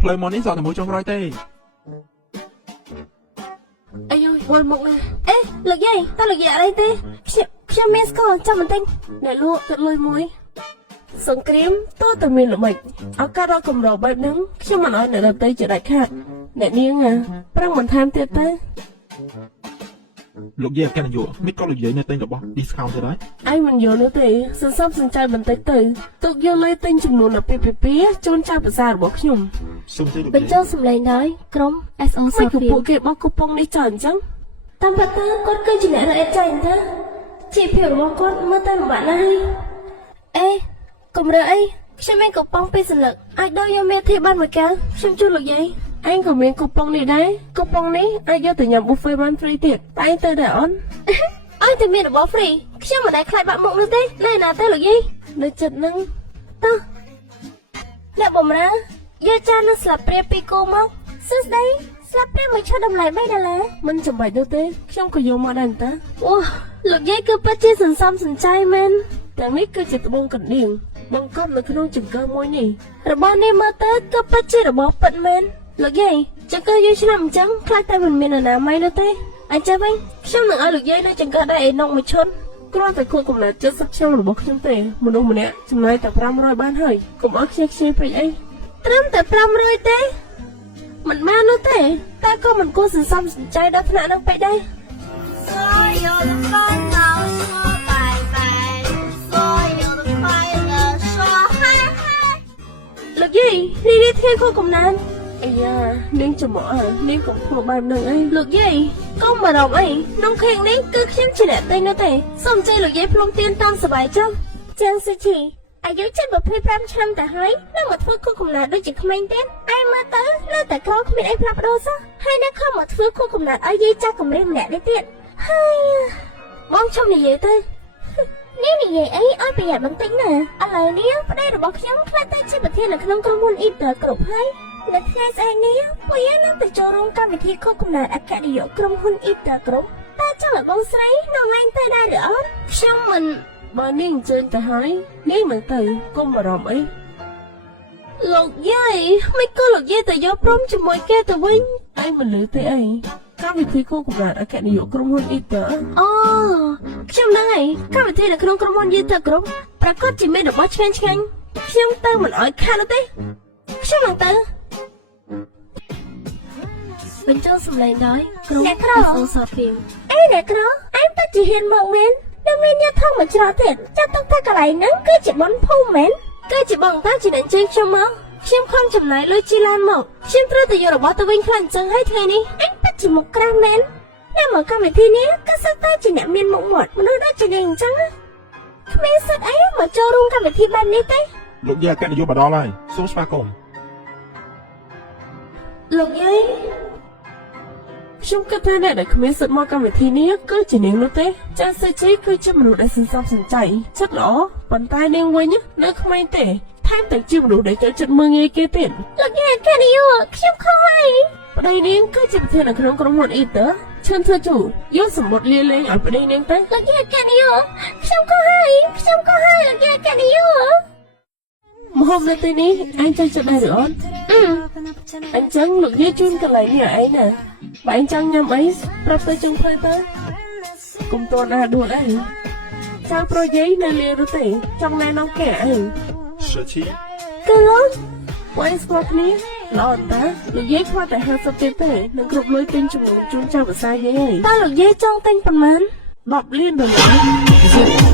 ផ្លូវមកនេះសក់តែមួយចុងក្រោយទេអាយវល់មកណាអេលោកយាយតើលោកយាយអីទេខ្ញុំមានស្គាល់ចាំបន្តិចអ្នកលក់ទឹកលុយមួយសង្គ្រាមតើតើមានល្បិចឱកាសរកកម្របែបហ្នឹងខ្ញុំមិនអោយអ្នកដទៃជាដាច់ខាតអ្នកនាងប្រឹងបន្ថែមទៀតទៅលោកយាយអកាន់យកមិនក៏លោកយាយនៅទិញរបស់ discount ទៅដែរឯងមិនយល់នោះទេសន្សំសំចៃបន្តិចទៅទុកយកលុយទិញចំនួន12ជូនចាស់ភាសារបស់ខ្ញុំសូមជឿលោកយាយបញ្ចូលសម្លេងដោយក្រុម SO មិនគឺពួកគេបោះគូប៉ុងនេះចោលអញ្ចឹងតាមពិតទៅគាត់គឺជាអ្នករកអេតចាញ់ទៅជីវភាពរបស់គាត់មើលទៅលំបាកណាស់ហើយអេកុំរើអីខ្ញុំមានកូប៉ុង2សន្លឹកអាចដូរយកមេធាបានមួយកែវខ្ញុំជូនលោកយាយឯងក៏មានកូប៉ុងនេះដែរកូប៉ុងនេះអាចយកទៅញ៉ាំ buffet បាន free ទៀតតែឯងទៅដែរអូនឲ្យតែមានរបស់ free ខ្ញុំមិនដែលខ្លាចបាក់មុខនោះទេនៅណាទៅលោកយាយនៅចិត្តនឹងតោះអ្នកបំរើយកចាននិងស្លាបព្រា2គូមកសួស្ដីស្លាបព្រាមួយឈុតតម្លៃ3ដុល្លារមិនចាំបាច់នោះទេខ្ញុំក៏យកមកដែរតាអូលោកយាយគឺពិតជាសន្សំសំចៃមែនទាំងនេះគឺជាត្បូងកណ្ដៀងបង្កប់នៅក្នុងចង្កឹះមួយនេះរបស់នេះមើលទៅគឺពិតជារបស់ពិតមែនលោកយាយចង្កឹះយូរឆ្នាំអញ្ចឹងខ្លាចតែមិនមានអនាម័យនោះទេអញ្ចឹងវិញខ្ញុំនឹងឲ្យលោកយាយនៅចង្កឹះដែរឯនោះមួយឈុតគ្រាន់តែខួបកំណត់70ឆ្នាំរបស់ខ្ញុំទេមនុស្សម្នាក់ចំណាយតែ500បានហើយកុំឲ្យខ្ជិលខ្ជាយពេកអីត្រឹមតែ500ទេមិនបាននោះទេតែក៏មិនគួរសន្សំសំចៃដល់ថ្នាក់នោះពេកដែរ所有的烦恼说拜拜，所有的快乐说嗨嗨。លោកយាយនេះធាខួបកំណត់អាយ៉ានាងចំអកនាងកំពុងបែបនឹងអីលោកយាយកុំបារម្ភអីក្នុងខេងនេះគឺខ្ញុំជាអ្នកទិញនោះទេសូមអញ្ជើញលោកយាយភ្លុងទៀនតាមសប្បាយចុះចាងសុជីអាយុជិត25ឆ្នាំទៅហើយនឹងមកធ្វើខួបកំណត់ដូចជាក្មេងទៀតឯមើលទៅនៅតែក្រគ្មានអីផ្លាស់ប្ដូរសោះហើយនៅខំមកធ្វើខួបកំណត់ឲ្យយាយចាស់កម្រិសម្នាក់នេះទៀតហើយបងឈប់និយាយទៅនេះនិយាយអីឲ្យប្រយ័ត្នបន្តិចណាឥឡូវនេះប្តីរបស់ខ្ញុំខ្លាចតែជាប្រធាននៅក្នុងក្រុមហ៊ុនអ៊ីតគ្រប់ហើយនៅថ្ងៃស្អែកនេះពួកយើងនឹងទៅចូលរួមកម្មវិធីខួបកំណត់អគ្គនាយកក្រុមហ៊ុនអ៊ីតគ្រប់តើចង់ឲ្យបងស្រីនាំឯងទៅដែរឬអត់ខ្ញុំមិនបើនាងអញ្ជើញទៅហើយនាងមិនទៅកុំបារម្ភអីលោកយាយមិនក៏លោកយាយទៅយកព្រមជាមួយគេទៅវិញឯងមិនលឺទេអីកម្មវិធីខួបកំណត់អគ្គនាយកក្រុមហ៊ុនអ៊ីតអូខ្ញុំដឹងហើយកម្មវិធីនៅក្នុងក្រុមហ៊ុនយីទៅគ្រប់ប្រកាសជាមានរបស់ឆ្ងាញ់ខ្ញុំទៅមិនអោយខាតនោះទេខ្ញុំនឹងទៅបញ្ចូលសម្លេងដោយក្រុមអូសតពីអេអ្នកក្រអញពិតជាហ៊ានមកមែននឹងមានញាតិធំមកច្រកទៀតចាត់ទុកថាកន្លែងហ្នឹងគឺជាបនភូមិមែនគឺជាបងតាជាអ្នកជើងខ្ញុំមកខ្ញុំខំចំណាយលុយជីឡានមកខ្ញុំត្រូវតែយករបស់ទៅវិញខ្លះអញ្ចឹងហើយថ្ងៃនេះអញពិតជាមុខក្រាស់មែនអ្នកមកកម្មវិធីនេះក៏សិតតែជាអ្នកមានមុខមាត់មនុស្សដូចជាអ្នកអញ្ចឹងគ្មានសិតអីមកចូលរួមកម្មវិធីបែបនេះទេលោកយាយអកាន់យកមកដល់ហើយសូមស្វាគមន៍លោកយាយខ្ញុំគិតថាអ្នកដែលគ្មានសិទ្ធិមកកម្មវិធីនេះគឺជានាងនោះទេចាសេជីគឺជាមនុស្សដែលសន្សំសំចៃចិត្តល្អប៉ុន្តែនាងវិញនៅក្មេងទេថែមទាំងជាមនុស្សដែលចូលចិត្តមើលងាយគេទៀតលោកយាយកានីយខ្ញុំខំហើយប្តីនាងគឺជាប្រធាននៅក្នុងក្រុមហ៊ុនអ៊ីតឈឿនធ្វើជូយកសម្បត្តិលាលែងឲ្យប្តីនាងទៅលោកយាយកានីយខ្ញុំខំហើយលោកយាយកានីយមហូបនៅទីនេះឯងចង់ចិត្តដែរឬអត់អញ្ចឹងលោកយាយជូនកន្លែងនេះឲ្យឯងណាបើឯងចង់ញ៉ាំអីប្រាប់ទៅចុងភ័យទៅកុំតន់ដួលអីចៅប្រុសយាយនៅលានោះទេចង់ណែនាំគេអីShitty គឺពួកឯងស្គាល់គ្នាល្អតាលោកយាយខ្វះតែ50ទៀតទេនឹងគ្រប់លុយទិញចំនួនជូនចាស់ភាសាយាយហើយតើលោកយាយចង់ទិញប៉ុន្មាន10លានដុល្លារ